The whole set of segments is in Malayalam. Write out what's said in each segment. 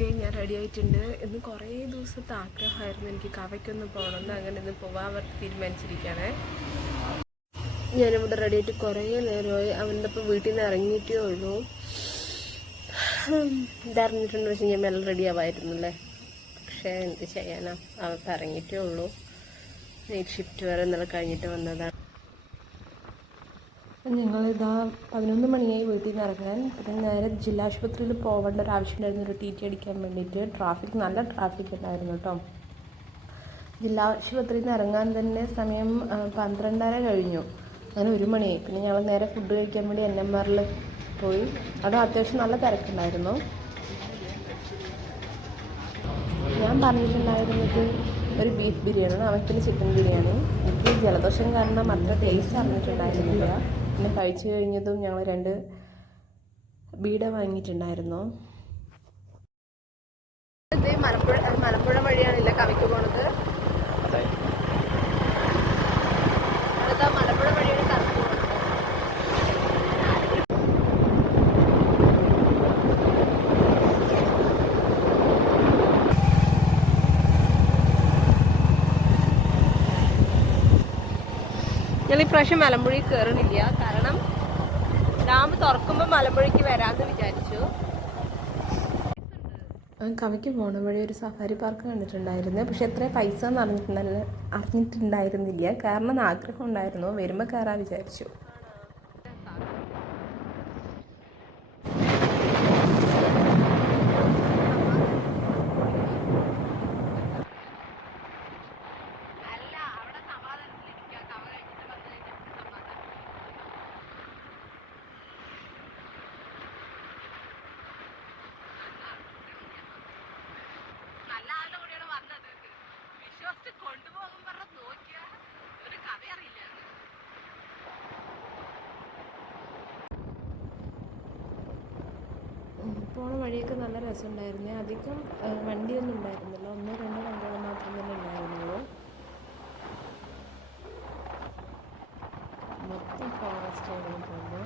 ദേ ഞാൻ റെഡി ആയിട്ടുണ്ട്. ഇന്ന് കുറേ ദിവസത്തെ ആഗ്രഹമായിരുന്നു എനിക്ക് കവയ്ക്കൊന്ന് പോകണമെന്ന്. അങ്ങനെ ഇന്ന് പോവാൻ തീരുമാനിച്ചിരിക്കുകയാണ്. ഞാനിവിടെ റെഡി ആയിട്ട് കുറേ നേരമായി. അവൻ്റെ ഒപ്പം വീട്ടിൽ നിന്ന് ഇറങ്ങിയിട്ടേ ഉള്ളൂ. ഇതറിഞ്ഞിട്ടുണ്ട് പക്ഷെ ഞാൻ മെല്ലെ റെഡി ആവായിരുന്നല്ലേ. പക്ഷേ എന്ത് ചെയ്യാനാ, അവർക്ക് ഇറങ്ങിയിട്ടേ ഉള്ളൂ. നൈറ്റ് ഷിഫ്റ്റ് വരെ ഇന്നലെ കഴിഞ്ഞിട്ട് വന്നതാണ്. ഞങ്ങളിതാ 11 മണിയായി വീട്ടിൽ നിന്ന് ഇറങ്ങാൻ. പിന്നെ നേരെ ജില്ലാ ആശുപത്രിയിൽ പോകേണ്ട ഒരു ആവശ്യമുണ്ടായിരുന്നു, ഒരു TT അടിക്കാൻ വേണ്ടിയിട്ട്. നല്ല ട്രാഫിക് ഉണ്ടായിരുന്നു കേട്ടോ. ജില്ലാ ആശുപത്രിയിൽ നിന്ന് ഇറങ്ങാൻ തന്നെ സമയം 12:30 കഴിഞ്ഞു. അങ്ങനെ 1 മണിയായി. പിന്നെ ഞങ്ങൾ നേരെ ഫുഡ് കഴിക്കാൻ വേണ്ടി NMR പോയി. അവിടെ അത്യാവശ്യം നല്ല തിരക്കുണ്ടായിരുന്നു. ഞാൻ പറഞ്ഞിട്ടുണ്ടായിരുന്നത് ഒരു ബീഫ് ബിരിയാണിയാണ്, അവയ്ക്കിന് ചിക്കൻ ബിരിയാണി. എനിക്ക് ജലദോഷം കാരണം അത്ര ടേസ്റ്റ് അറിഞ്ഞിട്ടുണ്ടായിരുന്നില്ല. പിന്നെ കഴിച്ചു കഴിഞ്ഞതും ഞങ്ങൾ 2 ബീഡ വാങ്ങിയിട്ടുണ്ടായിരുന്നു. മലമ്പുഴ വഴിയാണില്ല കവിക്ക് പോണത്. മലമ്പുഴ വഴിയാണ് കവിക്ക് പോണത്. ഞങ്ങൾ ഇപ്രാവശ്യം മലമ്പുഴയിൽ കയറണില്ല, കാരണം ഡാം തുറക്കുമ്പോൾ മലമ്പുഴയ്ക്ക് വരാമെന്ന് വിചാരിച്ചു. കവയ്ക്ക് പോണ വഴി ഒരു സഫാരി പാർക്ക് കണ്ടിട്ടുണ്ടായിരുന്നു. പക്ഷെ എത്ര പൈസ എന്ന് അറിഞ്ഞിട്ടുണ്ടായിരുന്നില്ല. കാരണം ആഗ്രഹം ഉണ്ടായിരുന്നു, വരുമ്പോൾ കയറാൻ വിചാരിച്ചു. പോണ വഴിയൊക്കെ നല്ല രസമുണ്ടായിരുന്നു. അധികം വണ്ടിയൊന്നും ഉണ്ടായിരുന്നില്ല, 1-2 വണ്ടികൾ മാത്രം തന്നെ ഉണ്ടായിരുന്നുള്ളൂ. മൊത്തം ഫോറസ്റ്റ് ആയിരുന്നു പോകുമ്പോൾ.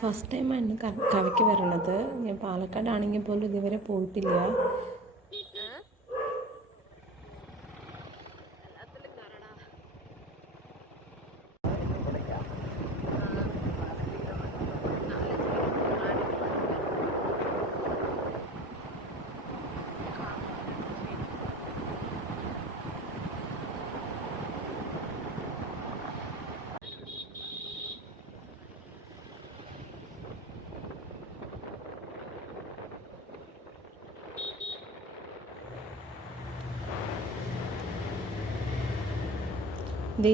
ഫസ്റ്റ് ടൈമാണ് കവയ്ക്ക് വരണത്. ഞാൻ പാലക്കാടാണെങ്കിൽ പോലും ഇതുവരെ പോയിട്ടില്ല.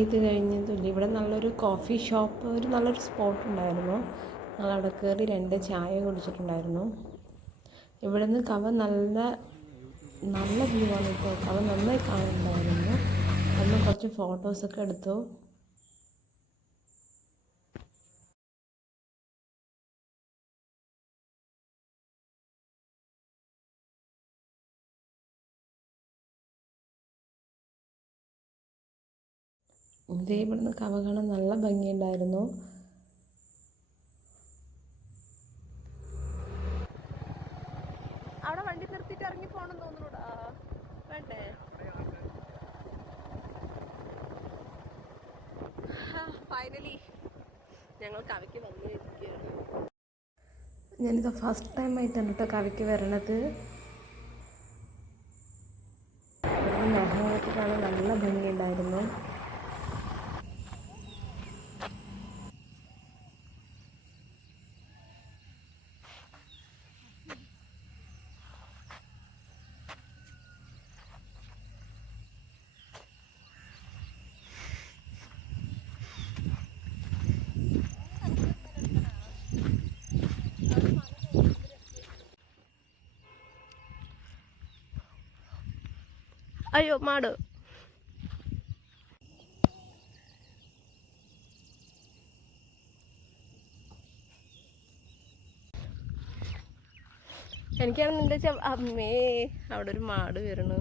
ഇത് കഴിഞ്ഞതില്ല, ഇവിടെ നല്ലൊരു കോഫി ഷോപ്പ്, നല്ലൊരു സ്പോട്ട് ഉണ്ടായിരുന്നു. ഞങ്ങളവിടെ കയറി 2 ചായ കുടിച്ചിട്ടുണ്ടായിരുന്നു. ഇവിടെ നിന്ന് കവ നല്ല വ്യൂ ആണ് ഇപ്പോൾ. കവ നന്നായി കാണുന്നുണ്ടായിരുന്നു. അന്ന് കുറച്ച് ഫോട്ടോസൊക്കെ എടുത്തു. ഇതേ ഇവിടുന്ന് കവ കാണാൻ നല്ല ഭംഗിയുണ്ടായിരുന്നു. അവിടെ വണ്ടി നിർത്തിയിട്ട് ഇറങ്ങി പോകണം തോന്നുന്നുടാ, വേണ്ടേ? ഫൈനലി ഞങ്ങൾ കവയ്ക്ക് വന്നിരിക്കുകയാണ്. ഞാനിത് ഫസ്റ്റ് ടൈം ആയിട്ടാണ് കേട്ടോ കവയ്ക്ക് വരണത്. ഇവിടുന്ന് മേഘങ്ങളൊക്കെ കാണാൻ നല്ല ഭംഗിയുണ്ടായിരുന്നു. അയ്യോ മാട്. എനിക്കാണ് നിന്റെ അമ്മേ അവിടെ ഒരു മാട് വരണു.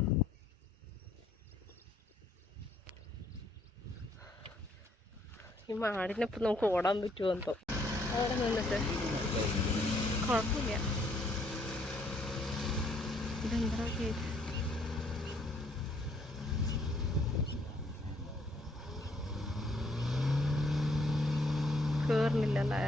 ഈ മാടിനൊപ്പം നമുക്ക് ഓടാൻ പറ്റുമോ എന്തോ. അവിടെ നിന്നിട്ട് കുഴപ്പമില്ല. ഇതെന്താ കേസ് കേറുന്നില്ലല്ലേ.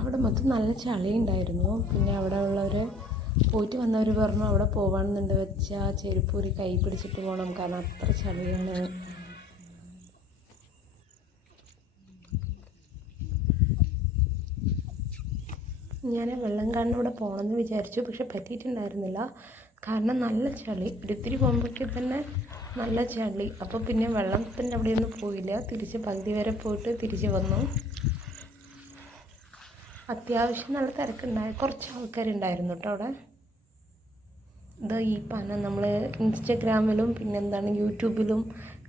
അവിടെ മൊത്തം നല്ല ചളി ഉണ്ടായിരുന്നു. പിന്നെ അവിടെ ഉള്ളവർ പോയിട്ട് വന്നവർ പറഞ്ഞു അവിടെ പോവാണെന്നുണ്ട് വെച്ചാൽ ചെരുപ്പ് ഒരു കൈ പിടിച്ചിട്ട് പോകണം, കാരണം അത്ര ചളിയാണ്. ഞാൻ വെള്ളം കാണുന്നവിടെ പോകണമെന്ന് വിചാരിച്ചു, പക്ഷെ പറ്റിയിട്ടുണ്ടായിരുന്നില്ല. കാരണം നല്ല ചളി, ഒരിത്തിരി പോകുമ്പോഴേക്ക് തന്നെ നല്ല ചളി. അപ്പോൾ പിന്നെ വെള്ളത്തിൻ്റെ അവിടെയൊന്നും പോയില്ല, തിരിച്ച് പകുതി വരെ പോയിട്ട് തിരിച്ച് വന്നു. അത്യാവശ്യം നല്ല തിരക്കുണ്ടായി, കുറച്ച് ആൾക്കാരുണ്ടായിരുന്നു കേട്ടോ അവിടെ. ഇത് ഈ പന നമ്മൾ ഇൻസ്റ്റഗ്രാമിലും പിന്നെന്താണ് യൂട്യൂബിലും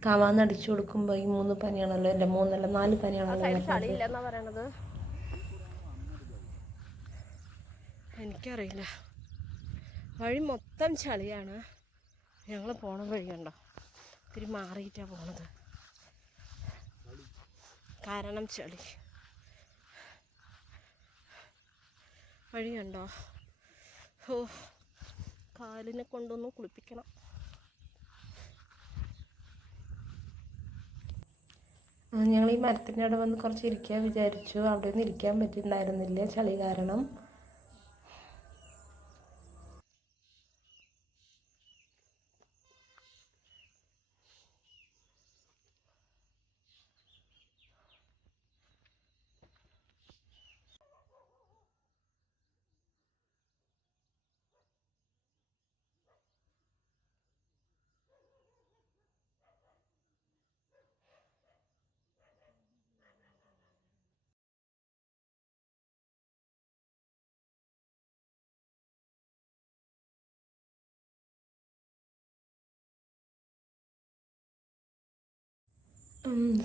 കവാന്ന് അടിച്ചു കൊടുക്കുമ്പോൾ ഈ 3 പനയാണല്ലോ, അല്ല 4 പനയാണല്ലോ പറയണത്. എനിക്കറിയില്ല, വഴി മൊത്തം ചളിയാണ്. ഞങ്ങൾ പോണ വഴി കണ്ടോ, ഇത്തിരി മാറിയിട്ടാണ് പോണത്, കാരണം ചളി. വഴി കണ്ടോ, ഓ കാലിനെ കൊണ്ടൊന്ന് കുളിപ്പിക്കണം. ഞങ്ങൾ ഈ മരത്തിൻ്റെ അവിടെ വന്ന് കുറച്ച് ഇരിക്കാൻ വിചാരിച്ചു, അവിടെ ഒന്നും ഇരിക്കാൻ പറ്റിയിട്ടുണ്ടായിരുന്നില്ല ചളി കാരണം.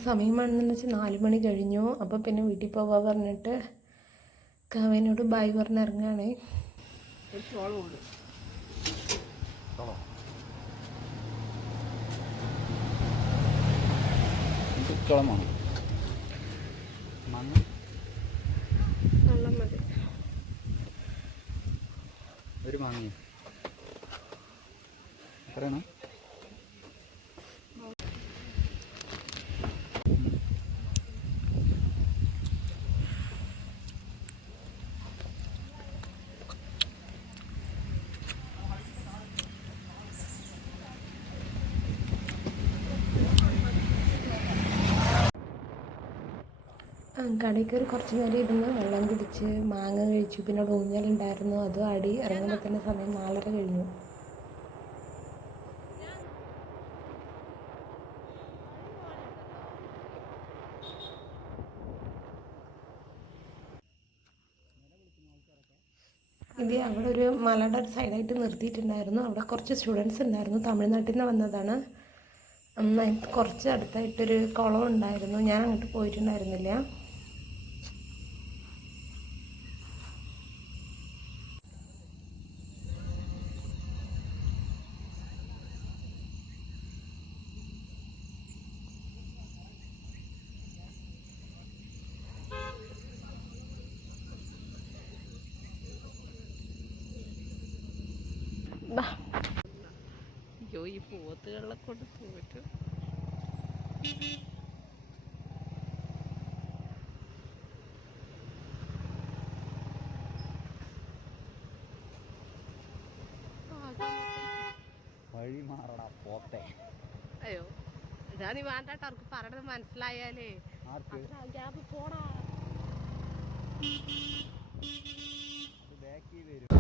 സമയമാണെന്ന് വെച്ചാൽ 4 മണി കഴിഞ്ഞു. അപ്പോൾ പിന്നെ വീട്ടിൽ പോവാൻ പറഞ്ഞിട്ട് കാവേനോട് ബായ് പറഞ്ഞ് ഇറങ്ങുകയാണേ. ഒരു മാങ്ങ എത്രയാണ്? കടയിൽ കയറി കുറച്ച് നേരം ഇരുന്ന് വെള്ളം കുടിച്ച് മാങ്ങ കഴിച്ചു. പിന്നെ അവിടെ ഊഞ്ഞലുണ്ടായിരുന്നു, അതും ആടി. ഇറങ്ങുമ്പോൾ തന്നെ സമയം 4:30 കഴിഞ്ഞു. ഇത് അവിടെ ഒരു മലയുടെ ഒരു സൈഡായിട്ട് നിർത്തിയിട്ടുണ്ടായിരുന്നു. അവിടെ കുറച്ച് സ്റ്റുഡൻസ് ഉണ്ടായിരുന്നു, തമിഴ്നാട്ടിൽ നിന്ന് വന്നതാണ്. കുറച്ച് അടുത്തായിട്ടൊരു കുളം ഉണ്ടായിരുന്നു, ഞാൻ അങ്ങോട്ട് പോയിട്ടുണ്ടായിരുന്നില്ല. അയ്യോ, ഈ പോത്തുകളെ കൊണ്ട് പോയിട്ട് വഴി മാറടാ പോത്തെ. അയ്യോ, ഇതാ നീ വേണ്ടാട്ടോ, അവർക്ക് പറയണത് മനസ്സിലായാലേ. ഗ്യാപ്പ് പോടാ. ബാക്കി വരും.